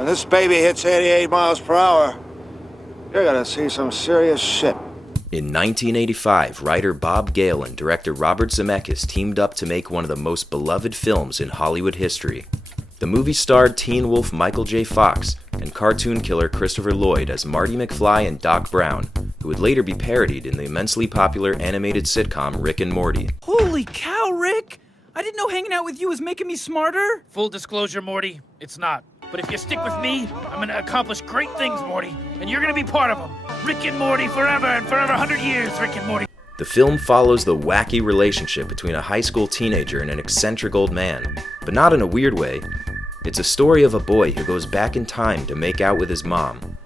When this baby hits 88 miles per hour, you're gonna see some serious shit. In 1985, writer Bob Gale and director Robert Zemeckis teamed up to make one of the most beloved films in Hollywood history. The movie starred teen wolf Michael J. Fox and cartoon killer Christopher Lloyd as Marty McFly and Doc Brown, who would later be parodied in the immensely popular animated sitcom Rick and Morty. Holy cow, Rick! I didn't know hanging out with you was making me smarter. Full disclosure, Morty, it's not. But if you stick with me, I'm gonna accomplish great things, Morty, and you're gonna be part of them. Rick and Morty forever and forever, 100 years, Rick and Morty. The film follows the wacky relationship between a high school teenager and an eccentric old man, but not in a weird way. It's a story of a boy who goes back in time to make out with his mom.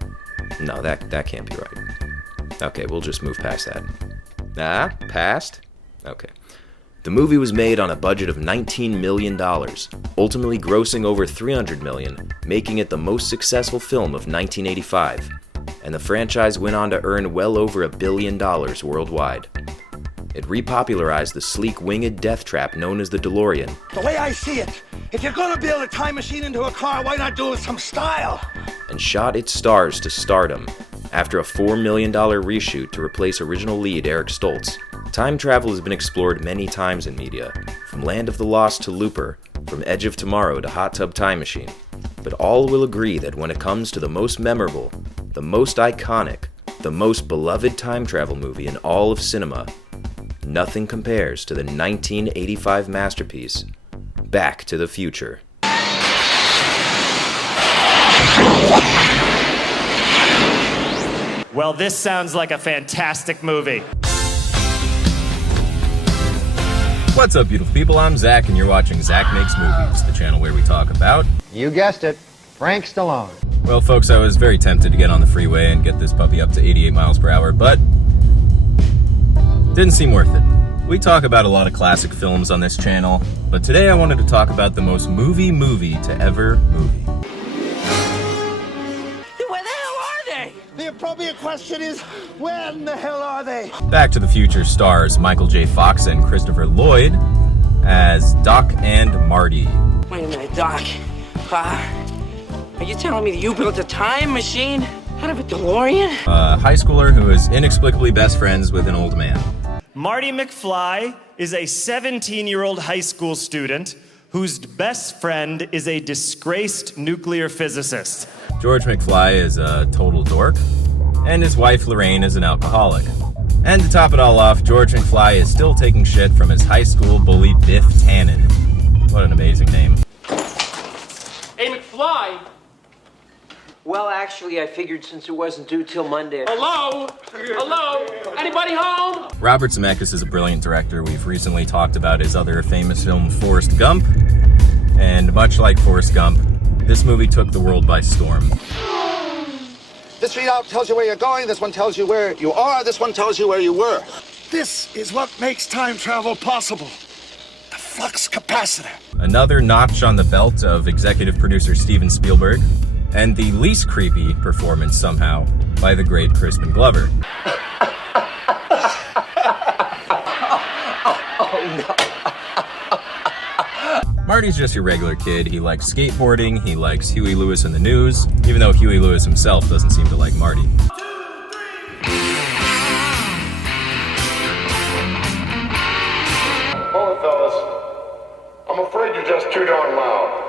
No, that can't be right. Okay, we'll just move past that. Past? Okay. The movie was made on a budget of $19 million, ultimately grossing over $300 million, making it the most successful film of 1985, and the franchise went on to earn well over $1 billion worldwide. It repopularized the sleek winged death trap known as the DeLorean. The way I see it, if you're gonna build a time machine into a car, why not do it with some style? And shot its stars to stardom after a $4 million reshoot to replace original lead Eric Stoltz. Time travel has been explored many times in media, from Land of the Lost to Looper, from Edge of Tomorrow to Hot Tub Time Machine. But all will agree that when it comes to the most memorable, the most iconic, the most beloved time travel movie in all of cinema, nothing compares to the 1985 masterpiece, Back to the Future. Well, this sounds like a fantastic movie. What's up, beautiful people? I'm Zach, and you're watching Zach Makes Movies, the channel where we talk about... You guessed it, Frank Stallone. Well, folks, I was very tempted to get on the freeway and get this puppy up to 88 miles per hour, but didn't seem worth it. We talk about a lot of classic films on this channel, but today I wanted to talk about the most movie to ever movie. Where the hell are they? The appropriate question is, where in the hell are they? Back to the Future stars Michael J. Fox and Christopher Lloyd as Doc and Marty. Wait a minute, Doc. Are you telling me that you built a time machine out of a DeLorean? A high schooler who is inexplicably best friends with an old man. Marty McFly is a 17-year-old high school student whose best friend is a disgraced nuclear physicist. George McFly is a total dork, and his wife Lorraine is an alcoholic. And to top it all off, George McFly is still taking shit from his high school bully Biff Tannen. What an amazing name. Hey, McFly! Well, actually, I figured since it wasn't due till Monday. Hello? Hello? Anybody home? Robert Zemeckis is a brilliant director. We've recently talked about his other famous film, Forrest Gump. And much like Forrest Gump, this movie took the world by storm. This readout tells you where you're going, this one tells you where you are, this one tells you where you were. This is what makes time travel possible. The flux capacitor. Another notch on the belt of executive producer Steven Spielberg. And the least creepy performance somehow by the great Crispin Glover. Marty's just your regular kid. He likes skateboarding, he likes Huey Lewis and the News, even though Huey Lewis himself doesn't seem to like Marty. Hold it, fellas. I'm afraid you're just too darn loud.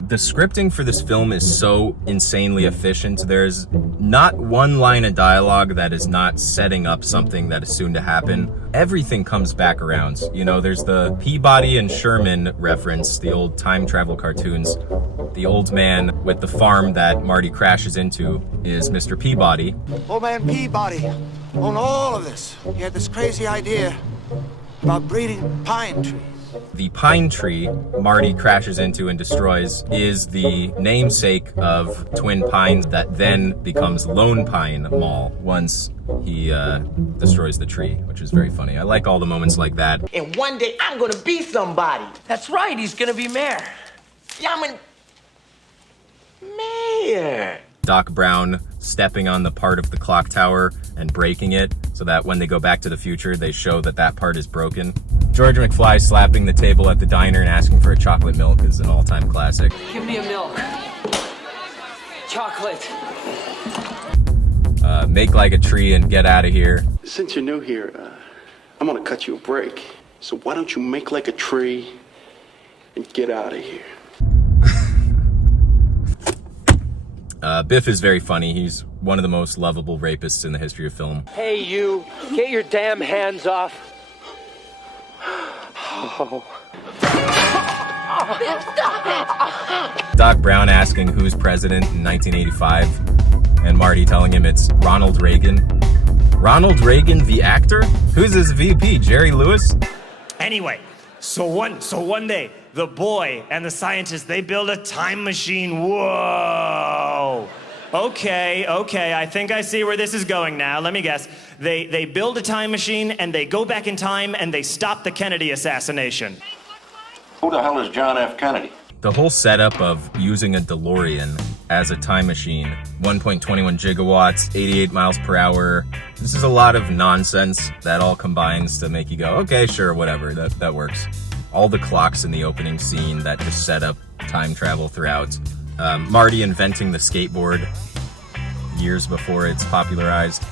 The scripting for this film is so insanely efficient. There's not one line of dialogue that is not setting up something that is soon to happen. Everything comes back around. You know, there's the Peabody and Sherman reference, the old time travel cartoons. The old man with the farm that Marty crashes into is Mr. Peabody. Old man Peabody owned all of this. He had this crazy idea about breeding pine trees. The pine tree Marty crashes into and destroys is the namesake of Twin Pines that then becomes Lone Pine Mall once he destroys the tree, which is very funny. I like all the moments like that. And one day I'm gonna be somebody. That's right, he's gonna be mayor. Yeah, I'm mayor. Doc Brown stepping on the part of the clock tower and breaking it so that when they go back to the future, they show that that part is broken. George McFly slapping the table at the diner and asking for a chocolate milk is an all-time classic. Give me a milk. Chocolate. Make like a tree and get out of here. Since you're new here, I'm gonna cut you a break. So why don't you make like a tree and get out of here? Biff is very funny. He's one of the most lovable rapists in the history of film. Hey, you. Get your damn hands off. Oh. Doc Brown asking who's president in 1985, and Marty telling him it's Ronald Reagan. Ronald Reagan, the actor? Who's his VP, Jerry Lewis? Anyway, so one day, the boy and the scientist, they build a time machine. Whoa! Okay, I think I see where this is going now. Let me guess. They build a time machine and they go back in time and they stop the Kennedy assassination. Who the hell is John F. Kennedy? The whole setup of using a DeLorean as a time machine, 1.21 gigawatts, 88 miles per hour. This is a lot of nonsense that all combines to make you go, okay, sure, whatever, that works. All the clocks in the opening scene that just set up time travel throughout. Marty inventing the skateboard years before it's popularized.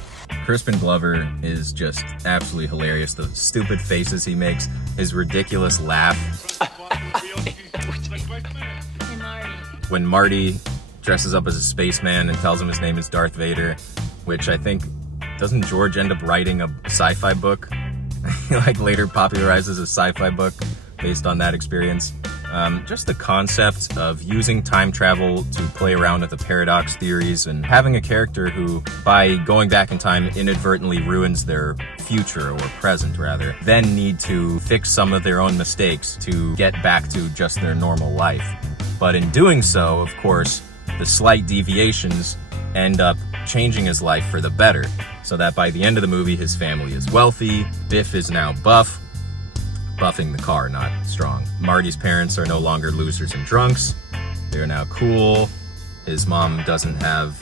Crispin Glover is just absolutely hilarious. The stupid faces he makes, his ridiculous laugh. When Marty dresses up as a spaceman and tells him his name is Darth Vader, which I think, doesn't George end up writing a sci-fi book? Like later popularizes a sci-fi book based on that experience. Just the concept of using time travel to play around with the paradox theories and having a character who, by going back in time, inadvertently ruins their future, or present rather, then need to fix some of their own mistakes to get back to just their normal life. But in doing so, of course, the slight deviations end up changing his life for the better, so that by the end of the movie, his family is wealthy, Biff is now buff, buffing the car, not strong. Marty's parents are no longer losers and drunks. They're now cool. His mom doesn't have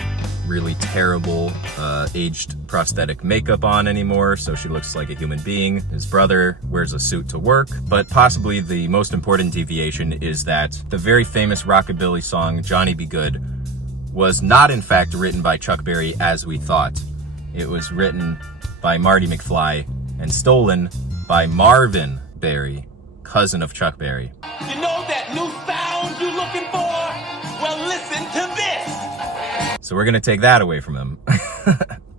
really terrible aged prosthetic makeup on anymore, so she looks like a human being. His brother wears a suit to work, but possibly the most important deviation is that the very famous rockabilly song Johnny Be Good was not in fact written by Chuck Berry as we thought. It was written by Marty McFly and stolen by Marvin Berry, cousin of Chuck Berry. You know that new sound you're looking for? Well, listen to this. So we're gonna take that away from him.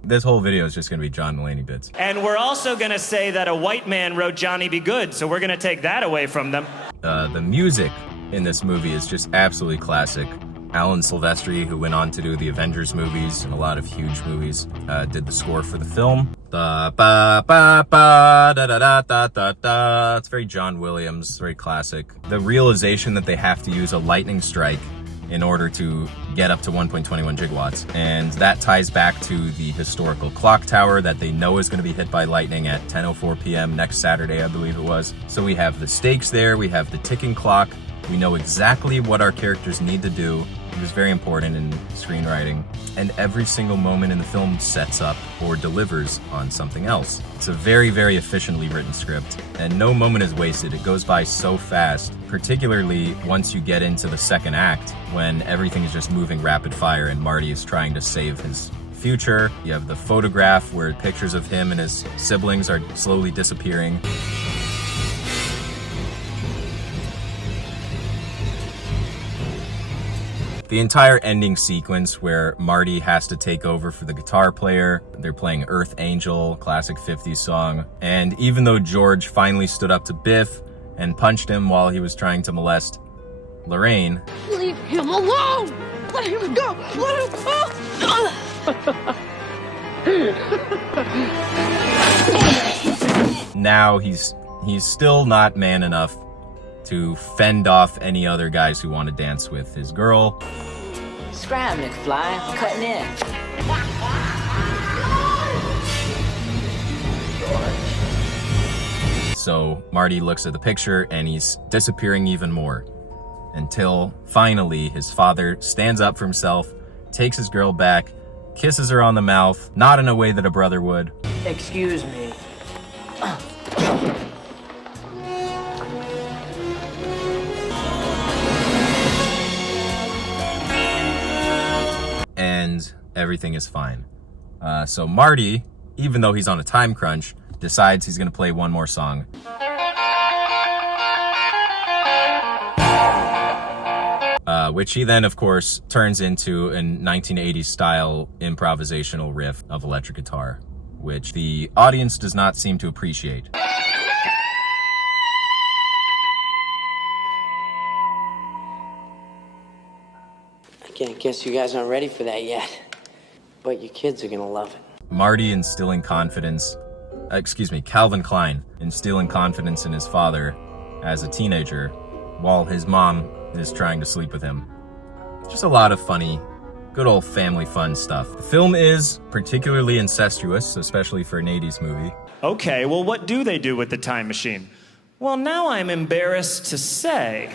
This whole video is just gonna be John Mulaney bits. And we're also gonna say that a white man wrote Johnny Be Good, so we're gonna take that away from them. The music in this movie is just absolutely classic. Alan Silvestri, who went on to do the Avengers movies and a lot of huge movies, did the score for the film. Da ba ba ba da da da da da da. It's very John Williams, very classic. The realization that they have to use a lightning strike in order to get up to 1.21 gigawatts, and that ties back to the historical clock tower that they know is going to be hit by lightning at 10:04 p.m. next Saturday, I believe it was. So we have the stakes there, we have the ticking clock, we know exactly what our characters need to do. It was very important in screenwriting, and every single moment in the film sets up or delivers on something else. It's a very, very efficiently written script, and no moment is wasted. It goes by so fast, particularly once you get into the second act, when everything is just moving rapid fire and Marty is trying to save his future. You have the photograph where pictures of him and his siblings are slowly disappearing. The entire ending sequence where Marty has to take over for the guitar player. They're playing Earth Angel, classic 50s song. And even though George finally stood up to Biff and punched him while he was trying to molest Lorraine, leave him alone! Let him go! Let him go! now he's still not man enough to fend off any other guys who want to dance with his girl. Scram, McFly, cutting in. So Marty looks at the picture and he's disappearing even more, until finally his father stands up for himself, takes his girl back, kisses her on the mouth, not in a way that a brother would. Excuse me. everything is fine. So Marty, even though he's on a time crunch, decides he's going to play one more song. Which he then, of course, turns into a 1980s style improvisational riff of electric guitar, which the audience does not seem to appreciate. I guess you guys aren't ready for that yet, but your kids are gonna love it. Marty instilling confidence, Calvin Klein instilling confidence in his father as a teenager while his mom is trying to sleep with him. Just a lot of funny, good old family fun stuff. The film is particularly incestuous, especially for an 80s movie. Okay, well, what do they do with the time machine? Well, now I'm embarrassed to say.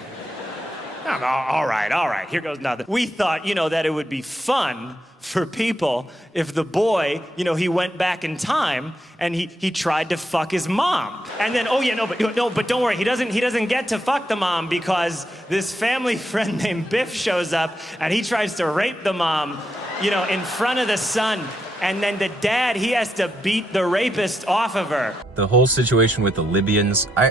No, all right, here goes nothing. We thought, that it would be fun for people if the boy, he went back in time and he tried to fuck his mom. And then, but don't worry, he doesn't get to fuck the mom because this family friend named Biff shows up and he tries to rape the mom, in front of the son. And then the dad, he has to beat the rapist off of her. The whole situation with the Libyans, I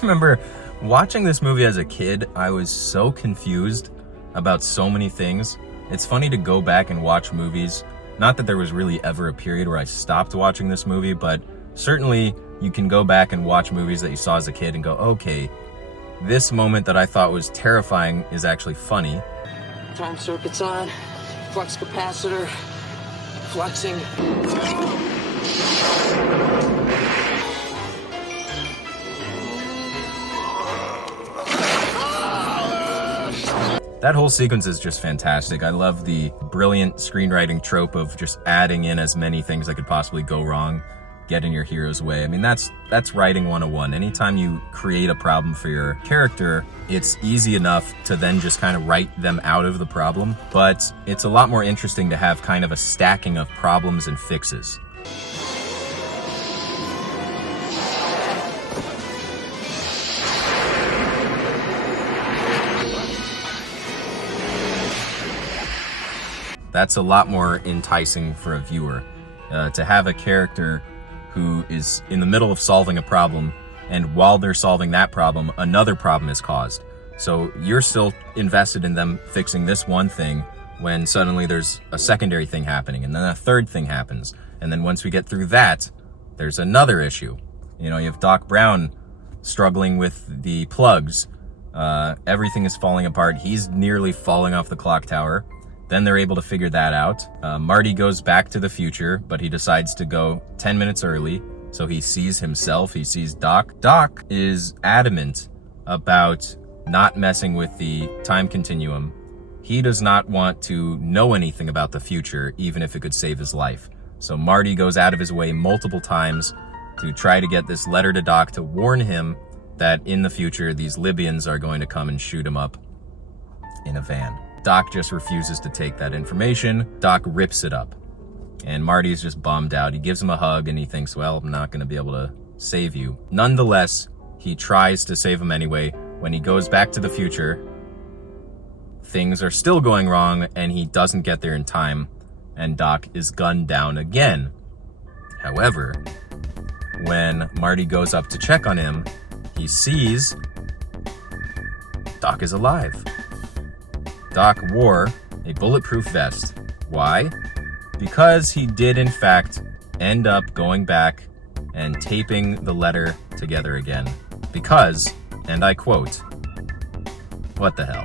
remember watching this movie as a kid, I was so confused about so many things. It's funny to go back and watch movies. Not that there was really ever a period where I stopped watching this movie, but certainly you can go back and watch movies that you saw as a kid and go, okay, this moment that I thought was terrifying is actually funny. Time circuit's on, flux capacitor, fluxing. That whole sequence is just fantastic. I love the brilliant screenwriting trope of just adding in as many things that could possibly go wrong, get in your hero's way. I mean, that's writing 101. Anytime you create a problem for your character, it's easy enough to then just kind of write them out of the problem, but it's a lot more interesting to have kind of a stacking of problems and fixes. That's a lot more enticing for a viewer, to have a character who is in the middle of solving a problem, and while they're solving that problem, another problem is caused. So you're still invested in them fixing this one thing when suddenly there's a secondary thing happening, and then a third thing happens. And then once we get through that, there's another issue. You have Doc Brown struggling with the plugs. Everything is falling apart. He's nearly falling off the clock tower. Then they're able to figure that out. Marty goes back to the future, but he decides to go 10 minutes early. So he sees himself, he sees Doc. Doc is adamant about not messing with the time continuum. He does not want to know anything about the future, even if it could save his life. So Marty goes out of his way multiple times to try to get this letter to Doc to warn him that in the future, these Libyans are going to come and shoot him up in a van. Doc just refuses to take that information. Doc rips it up. And Marty's just bummed out. He gives him a hug and he thinks, well, I'm not going to be able to save you. Nonetheless, he tries to save him anyway. When he goes back to the future, things are still going wrong and he doesn't get there in time. And Doc is gunned down again. However, when Marty goes up to check on him, he sees Doc is alive. Doc wore a bulletproof vest. Why? Because he did, in fact, end up going back and taping the letter together again. Because, and I quote, what the hell?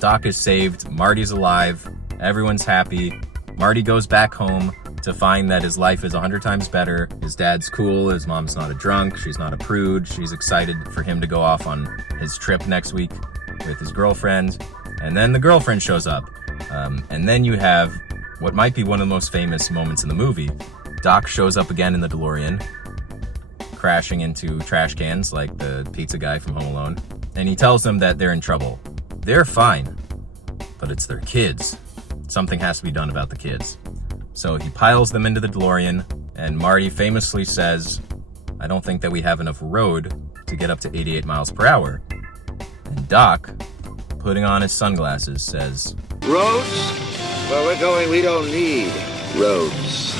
Doc is saved, Marty's alive, everyone's happy. Marty goes back home to find that his life is 100 times better. His dad's cool, his mom's not a drunk, she's not a prude. She's excited for him to go off on his trip next week with his girlfriend. And then the girlfriend shows up. And then you have what might be one of the most famous moments in the movie. Doc shows up again in the DeLorean, crashing into trash cans like the pizza guy from Home Alone. And he tells them that they're in trouble. They're fine, but it's their kids. Something has to be done about the kids. So he piles them into the DeLorean, and Marty famously says, I don't think that we have enough road to get up to 88 miles per hour. And Doc, putting on his sunglasses, says, Roads Where we're going, we don't need roads.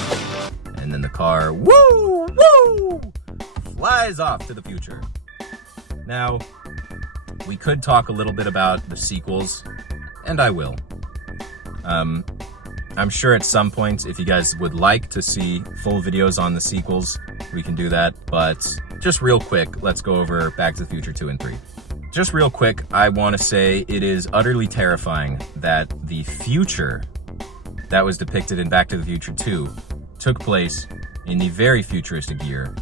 And then the car, woo, woo, flies off to the future. Now, we could talk a little bit about the sequels, and I will. I'm sure at some point, if you guys would like to see full videos on the sequels, we can do that. But just real quick, let's go over Back to the Future 2 and 3. Just real quick, I want to say it is utterly terrifying that the future that was depicted in Back to the Future 2 took place in the very futuristic year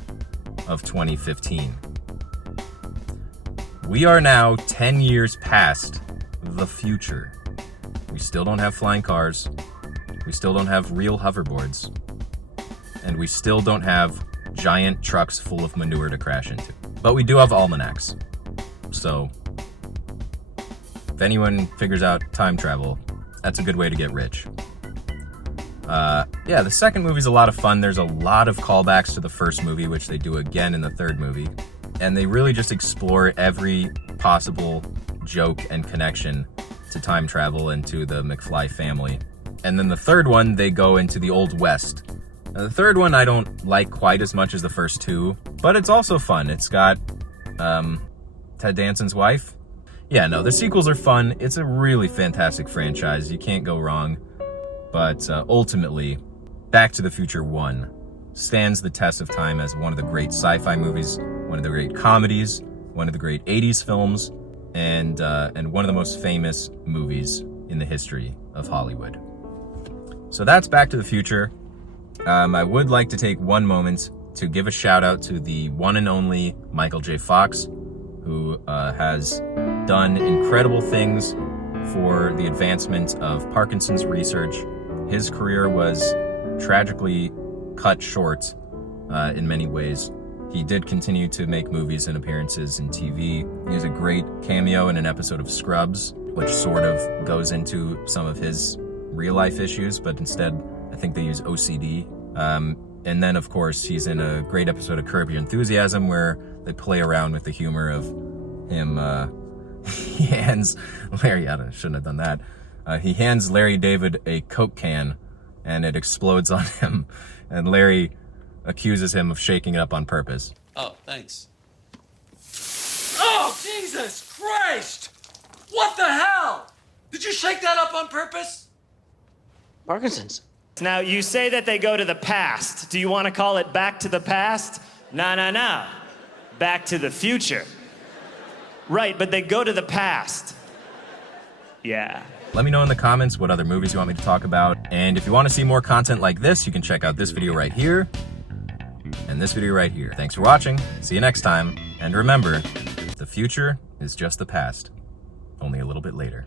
of 2015. We are now 10 years past the future. We still don't have flying cars. We still don't have real hoverboards. And we still don't have giant trucks full of manure to crash into. But we do have almanacs. So, if anyone figures out time travel, that's a good way to get rich. Yeah, the second movie's a lot of fun. There's a lot of callbacks to the first movie, which they do again in the third movie. And they really just explore every possible joke and connection to time travel and to the McFly family. And then the third one, they go into the Old West. Now, the third one I don't like quite as much as the first two, but it's also fun. It's got Ted Danson's wife. Yeah, no, the sequels are fun. It's a really fantastic franchise. You can't go wrong. But ultimately, Back to the Future 1 stands the test of time as one of the great sci-fi movies, one of the great comedies, one of the great 80s films, and one of the most famous movies in the history of Hollywood. So that's Back to the Future. I would like to take one moment to give a shout out to the one and only Michael J. Fox, who has done incredible things for the advancement of Parkinson's research. His career was tragically cut short in many ways. He did continue to make movies and appearances in TV. He has a great cameo in an episode of Scrubs, which sort of goes into some of his real-life issues, but instead, I think they use OCD. And then, of course, he's in a great episode of Curb Your Enthusiasm where they play around with the humor of him. He hands Larry, I shouldn't have done that. He hands Larry David a Coke can, and it explodes on him. And Larry accuses him of shaking it up on purpose. Oh, thanks. Oh, Jesus Christ! What the hell? Did you shake that up on purpose? Parkinson's. Now, you say that they go to the past. Do you want to call it Back to the Past? No. Back to the Future. Right, but they go to the past. Yeah. Let me know in the comments what other movies you want me to talk about. And if you want to see more content like this, you can check out this video right here and this video right here. Thanks for watching. See you next time. And remember, the future is just the past, only a little bit later.